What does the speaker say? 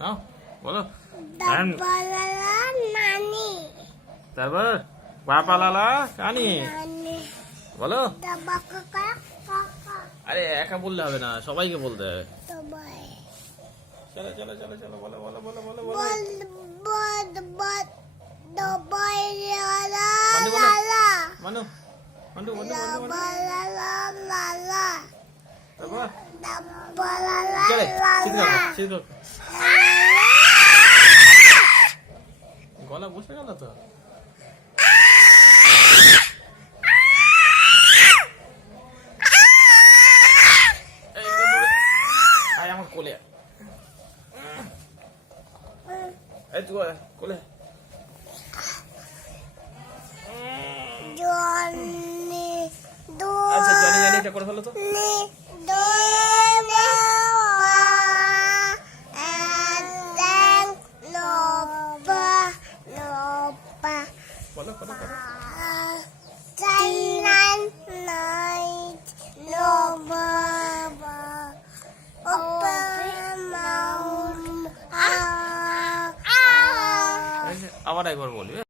নাও বলো। নানি তারপর পাপালালা কানি বলো। আরে একা বললে হবে না, সবাইকে বলতে হবে। চলো চলো চলো চলো বলো বলো বলো বলো বলো। মানু মানু মানু তারপর চলে শীত গলা বসে গেল তো। আয় আমার কোলে, এই তুই কোলে। আচ্ছা জনি জনি এটা করে ফেলো তো। বলো বলো বলো। আবার একবার বলবি।